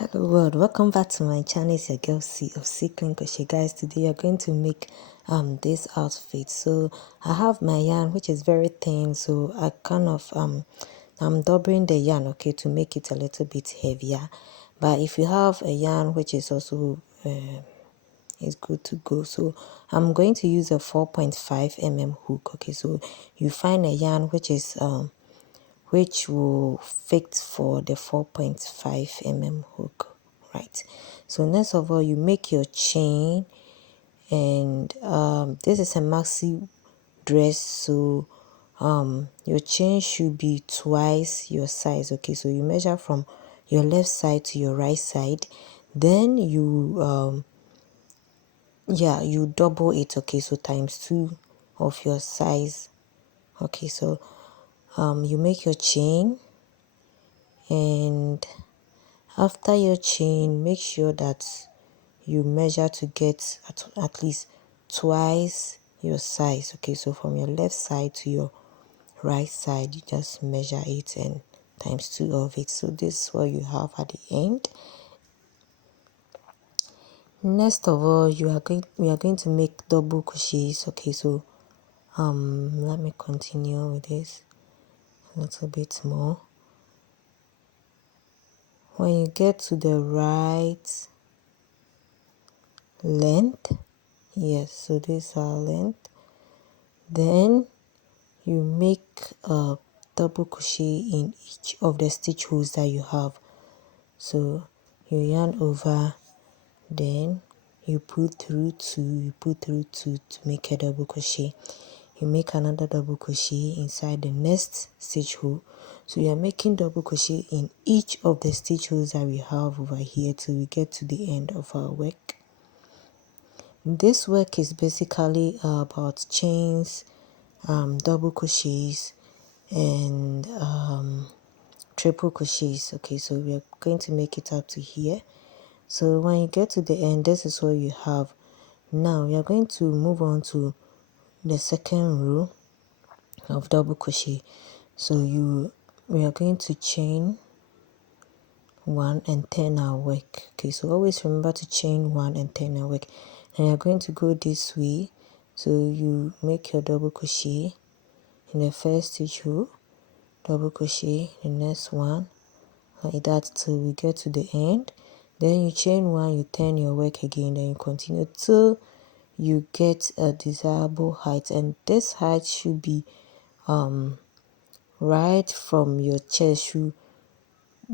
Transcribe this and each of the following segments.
Hello world, welcome back to my channel. It's your girl C of Sequin Crochet. Guys, today you're going to make this outfit. So I have my yarn which is very thin, so I kind of I'm doubling the yarn, okay, to make it a little bit heavier. But if you have a yarn which is also is good to go, so I'm going to use a 4.5 mm hook. Okay, so you find a yarn which will fit for the 4.5 mm hook, right? So next of all, you make your chain, and this is a maxi dress, so your chain should be twice your size. Okay, so you measure from your left side to your right side, then you you double it. Okay, so times 2 of your size. Okay, so you make your chain, and after your chain, make sure that you measure to get at least twice your size. Okay, so from your left side to your right side, you just measure it and times 2 of it. So this is what you have at the end. Next of all, we are going to make double crochets. Okay, so let me continue with this a little bit more. When you get to the right length, yes, so this is our length, then you make a double crochet in each of the stitch holes that you have. So you yarn over, then you put through 2 to make a double crochet. You make another double crochet inside the next stitch hole. So you are making double crochet in each of the stitch holes that we have over here till we get to the end of our work. This work is basically about chains, double crochets, and triple crochets. Okay, so we are going to make it up to here. So when you get to the end, this is what you have. Now we are going to move on to the second row of double crochet. So we are going to chain 1 and turn our work. Okay, so always remember to chain 1 and turn our work. And you're going to go this way. So you make your double crochet in the first stitch hole, double crochet the next one, like that till we get to the end. Then you chain 1, you turn your work again, then you continue till you get a desirable height, and this height should be right from your chest, should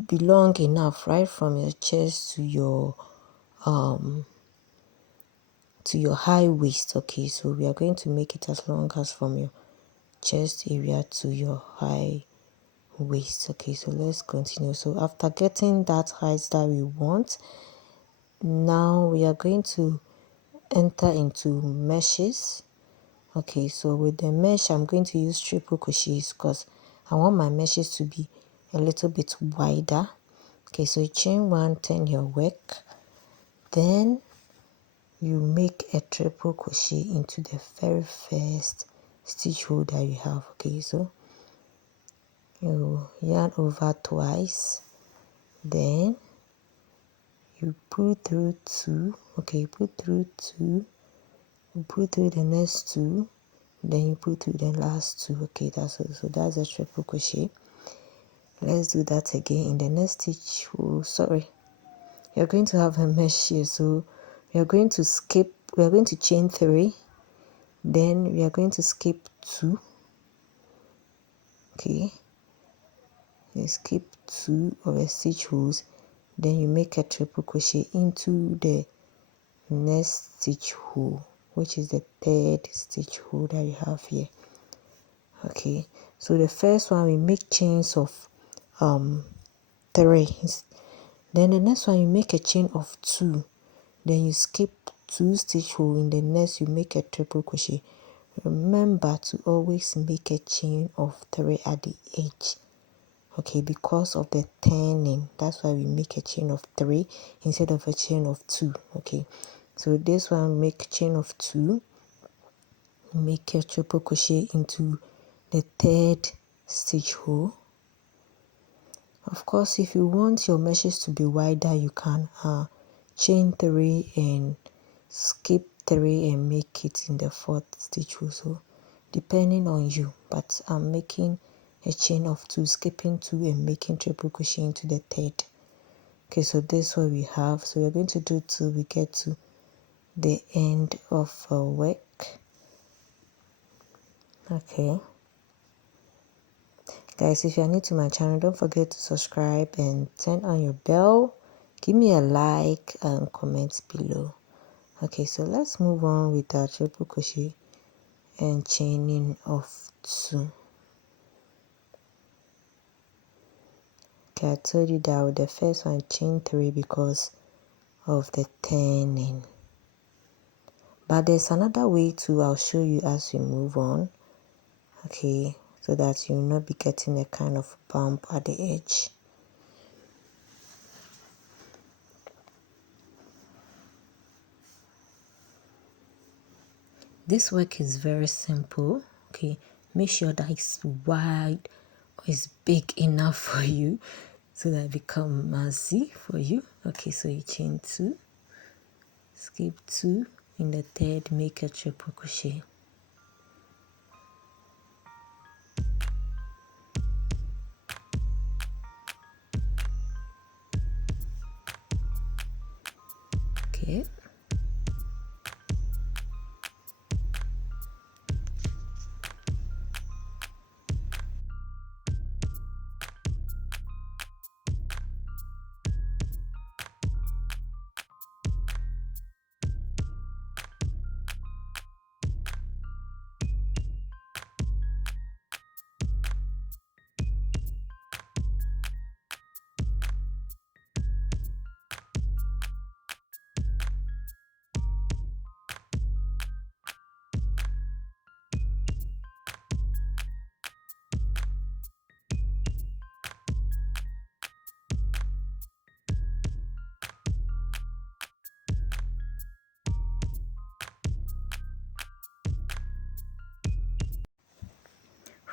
be long enough right from your chest to your high waist. Okay, so we are going to make it as long as from your chest area to your high waist. Okay, so let's continue. So after getting that height that we want, now we are going to enter into meshes. Okay, so with the mesh, I'm going to use triple crochets because I want my meshes to be a little bit wider. Okay, so you chain 1, turn your work, then you make a triple crochet into the very first stitch hole that you have. Okay, so you yarn over twice, then you pull through 2. Okay, you pull through 2, you pull through the next 2, then you pull through the last 2. Okay, that's it. So that's a triple crochet. Let's do that again in the next stitch hole. Sorry, you're going to have a mesh here, so we are going to skip, we are going to chain 3, then we are going to skip 2. Okay, you skip 2 of the stitch holes, then you make a triple crochet into the next stitch hole, which is the third stitch hole that you have here. Okay, so the first one we make chains of 3, then the next one you make a chain of 2, then you skip 2 stitch hole, in the next you make a triple crochet. Remember to always make a chain of 3 at the edge. Okay, because of the turning, that's why we make a chain of 3 instead of a chain of 2. Okay, so this one make chain of 2, make a triple crochet into the third stitch hole. Of course, if you want your meshes to be wider, you can chain 3 and skip 3 and make it in the 4th stitch also, depending on you. But I'm making a chain of 2, skipping 2 and making triple crochet into the 3rd. Okay, so this is what we have. So we're going to do till we get to the end of our work. Okay, guys, if you're new to my channel, don't forget to subscribe and turn on your bell. Give me a like and comment below. Okay, so let's move on with our triple crochet and chaining of 2. Okay, I told you that with the first one chain 3 because of the turning, but there's another way too. I'll show you as we move on. Okay, so that you'll not be getting a kind of bump at the edge. This work is very simple. Okay, make sure that it's wide or it's big enough for you so that it becomes Maxi for you. Okay, so you chain 2, skip 2, in the 3rd make a triple crochet. Okay,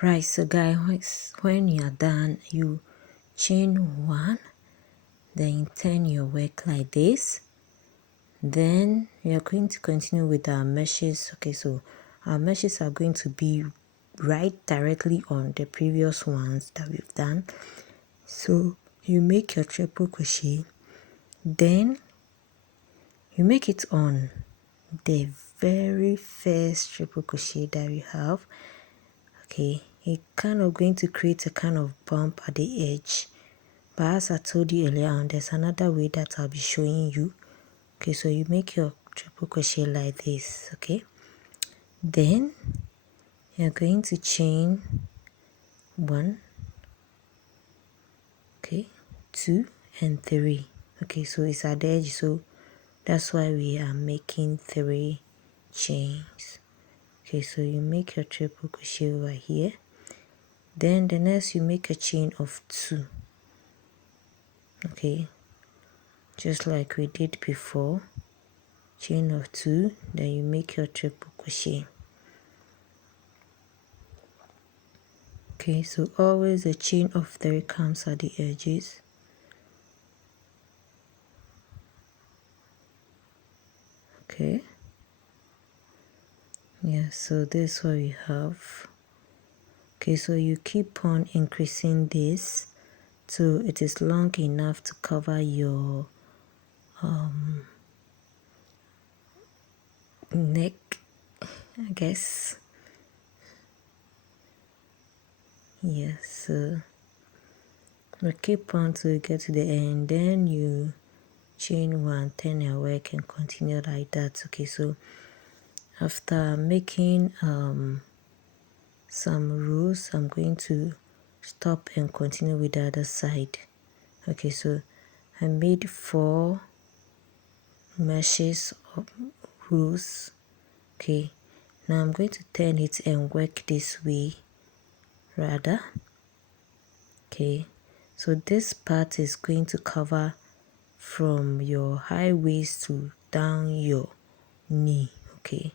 right, so guys, when you are done, you chain 1, then turn your work like this. Then we are going to continue with our meshes. Okay, so our meshes are going to be right directly on the previous ones that we've done. So you make your triple crochet, then you make it on the very first triple crochet that we have. Okay, it's kind of going to create a kind of bump at the edge, but as I told you earlier on, there's another way that I'll be showing you. Okay, so you make your triple crochet like this. Okay, then you're going to chain 1, okay, 2 and 3. Okay, so it's at the edge, so that's why we are making 3 chains. Okay, so you make your triple crochet over here, then the next you make a chain of 2. Okay, just like we did before, chain of 2, then you make your triple crochet. Okay, so always a chain of 3 comes at the edges. Okay, yeah, so this is what we have. Okay, so you keep on increasing this till it is long enough to cover your neck, I guess. Yes, so we keep on till you get to the end, then you chain 1, turn your work and continue like that. Okay, so after making some rows, I'm going to stop and continue with the other side. Okay, so I made 4 meshes of rows. Okay, now I'm going to turn it and work this way rather. Okay, so this part is going to cover from your high waist to down your knee. Okay,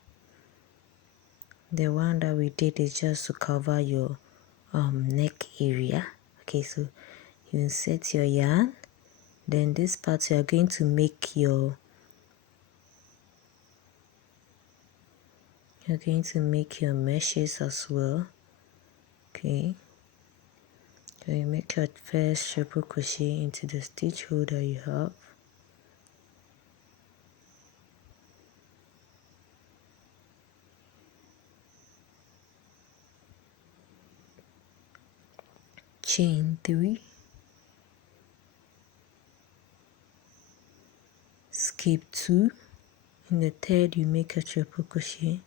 the one that we did is just to cover your neck area. Okay, so you insert your yarn. Then this part you are going to make your meshes as well. Okay, so you make your first triple crochet into the stitch hole that you have. Chain 3, skip 2. In the third you make a triple crochet.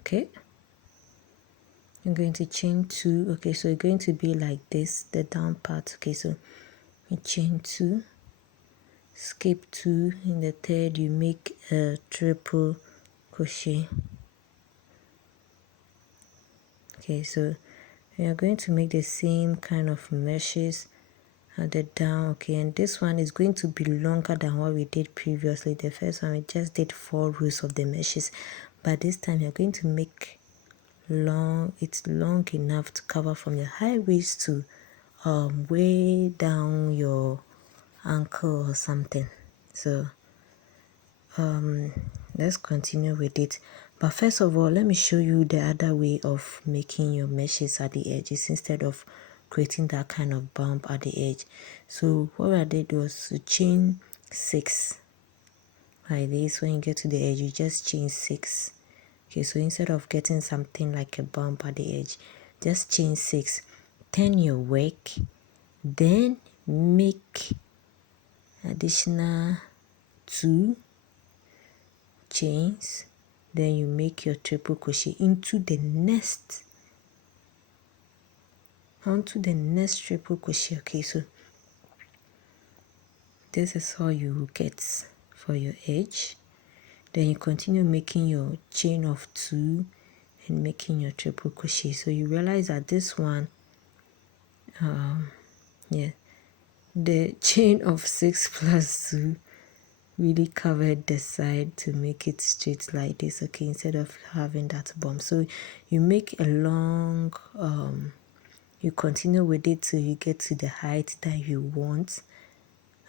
Okay, you're going to chain 2. Okay, so it's going to be like this, the down part. Okay, so you chain 2, skip 2. In the third you make a triple crochet. Okay, so we are going to make the same kind of meshes at the down. Okay, and this one is going to be longer than what we did previously. The first one we just did 4 rows of the meshes, but this time you're going to make it's long enough to cover from your high waist to way down your ankle or something. So let's continue with it. But first of all, let me show you the other way of making your meshes at the edges instead of creating that kind of bump at the edge. So what I did was to chain 6 like this. When you get to the edge, you just chain 6. Okay, so instead of getting something like a bump at the edge, just chain 6, turn your work, then make additional 2 chains, then you make your triple crochet onto the next triple crochet. Okay, so this is how you get for your edge. Then you continue making your chain of 2 and making your triple crochet. So you realize that this one the chain of 6 plus 2 really covered the side to make it straight like this. Okay, instead of having that bump. So you make a long you continue with it till you get to the height that you want.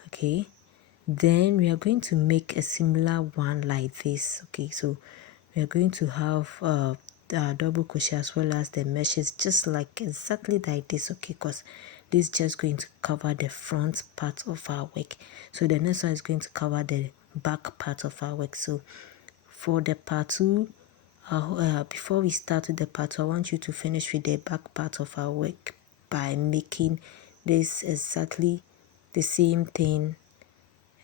Okay, then we are going to make a similar one like this. Okay, so we are going to have double crochet as well as the meshes, just like exactly like this. Okay, because this is just going to cover the front part of our work. So the next one is going to cover the back part of our work. So for the part 2, before we start with the part 2, I want you to finish with the back part of our work by making this exactly the same thing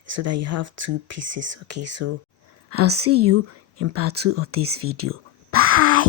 so that you have 2 pieces. Okay, so I'll see you in part 2 of this video. Bye.